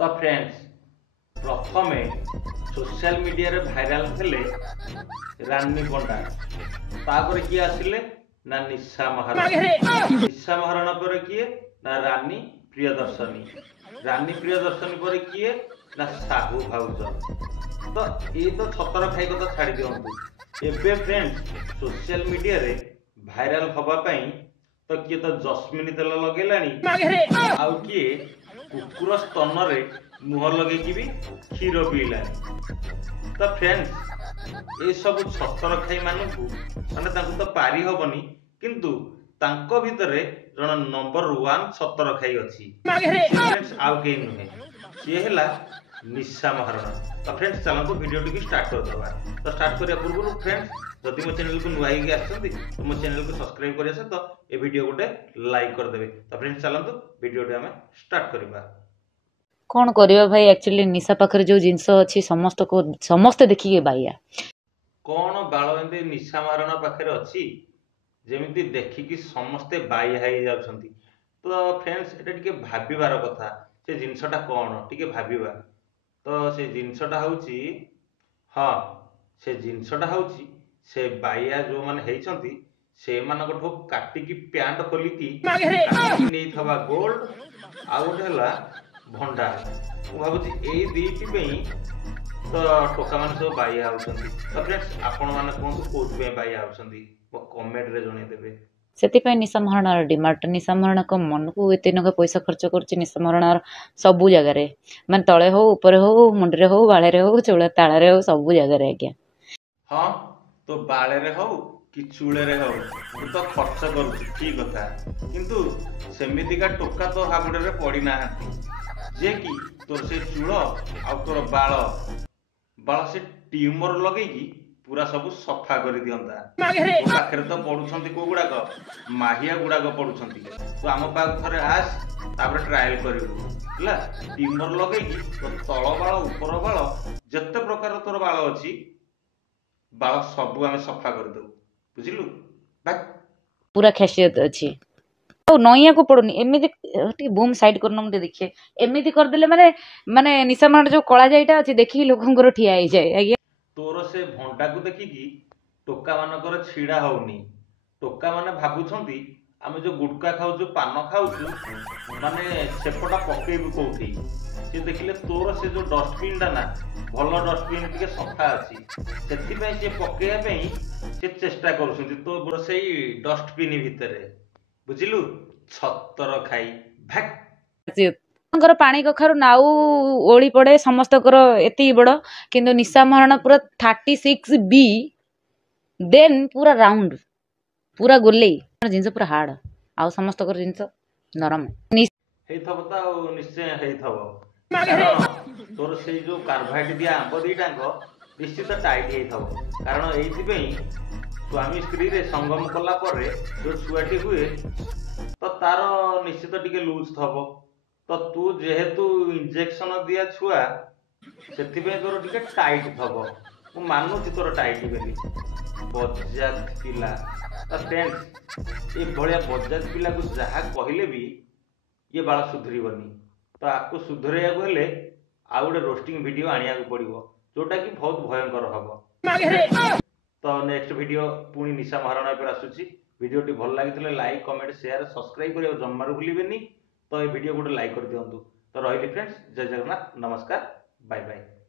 तो फ्रेंड्स प्रथमे social media रे भाइराल थे रानी पंडा तापर किए आसिले ना निशा महाराणा पर किए ना रानी प्रियदर्शनी पर किए ना साहू भाउज। तो ये तो छतर खाई कथा छाड़ी दिंतु एबे फ्रेंड्स सोशल मीडिया रे भाइराल हवा पाई तो किए तो जस्मिन तेल लगेलानी आउ किए कुकुर स्तन रे मुह लगे भी क्षीर पीलानी। तो फ्रेंड्स ये सब छतर खाई मानू माने तो पारी हबनी किंतु तांको भितरे जन नंबर 1 छतर खाई अच्छी फ्रेंड्स आउ कहीं नुहे सी है निशा महाराणा। तो फ्रेंड्स चलते वीडियो टी स्टार्ट करदे। तो स्टार्ट करने पूर्व फ्रेंड्स जदि मो चैनल को नुआ आसते तो मो चैनल को सब्सक्राइब कर तो ये वीडियो गोटे लाइक करदे। तो फ्रेंड्स चलते वीडियो टी आम स्टार्ट करवा। कौन करियो भाई एक्चुअली निशा पाखरे जो जिंस अच्छी समस्त देखिए बाइया कौन बाल एमती निशा महाराणा पाखे अच्छी जमी देखिकी समस्ते बाई हाई जाउछंती। तो फ्रेंड्स एटा टिके भाबिबार कथा से जिनसटा कौन टिके भाबिबा। तो से जिनसटा होउची हाँ से जिनसटा होउची से बाइया जो माने हेइछंती से मानकठो काटिकी पैंट खोलिकी नै थबा गोल्ड आ गोटे हला भंडा मु भाबुची एई दीटी पई तो टोका मान सब बाइया होउछंती। तो फ्रेंड्स आपण माने कोंतु कोथि पे बाइया होउछंती वो कमेंट रे जणे देबे। से निशा महाराणा डिमांड निशा महाराणा को मन को एते नका पैसा खर्च कर निशा महाराणा सबू जगह माने तले हो ऊपर हो मुंडरे हो बाळे रे हो चूड़ा ताळे रे हो सबू जगह आज्ञा। हाँ तो बाळे रे हो कि चूड़े रे हो तो खर्च कर ठीक कथा किंतु सेमितिका टोका तो हाबुडे रे पड़ी ना जे कि तोर से चूड़ आ तोर बाळ से ट्यूमर लगेगी पूरा सब सफा कर दियंता। पाखे तो पढ़ुंट को गुड़ाक माहिया गुड़ाक पढ़ुंट तो आम पाख थे आस तापर ट्रायल करू ट्यूमर लगेगी तो तल बाल ऊपर बाल जिते प्रकार तोर बाल अच्छी बाल सबू आम सफा करदे बुझिलु पूरा खासियत अच्छी नईया को पड़ुनी एमती बूम साइड करना मुझे देखिए एमती करदे माने माने निशा महाराणा जो कला जाइटा अच्छी देखिए लोकंर ठिया हो जाए आज्ञा। तोर से भंडा को देखिकी टोका मानकर छिड़ा होनी टोका माने भाबुछंती आमे जो गुटका खाऊ पान खाऊ माने सेपटा पकेबू कोठी से देखिले तोर से जो डस्टबिन टा ना भल डस्टबिन टिके सफा अच्छी से पकेया से चेष्टा करुछंती तो से डस्टबिन भितरे बुझिलु छतर खाई भाग पानी कखारु नाउ ओली पड़े समस्त एति बड़ किंतु निशा महाराणा पूरा 36B देन पूरा राउंड पूरा गोले जिनस पूरा हार्ड आउ समस्त जिनस नरम निश्चय तोर से जो कार्बाइड दिया आंब दीटाक निश्चित टाइट होता कारण ये स्वामी स्त्री रे संगम कला पर जो छुआटी हुए तो तार निश्चित टिके लूज थब। तो तू जेहेतु इंजेक्शन दिया छुआ से तोर टिके टाइट थब मु मानुची तोर टाइट बेली बजात पिला। तो फ्रेंड्स ये भाया बजात पिला को जहाँ कहले भी ये बाल सुधरबनी तो आपको सुधरैया हेले आउ गोटे रोस्टिंग वीडियो आनिया को पड़ो जोटा कि बहुत भयंकर हम। तो नेक्स्ट वीडियो पुणी निशा महाराणा पर आसूची वीडियो टी भल लगी लाइक कमेंट शेयर सब्सक्राइब करियो जम्मारू भूलिबेनी। तो ये वीडियो गोटे लाइक कर दियंतु। तो रही फ्रेंड्स जय जगन्नाथ नमस्कार बाय बाय।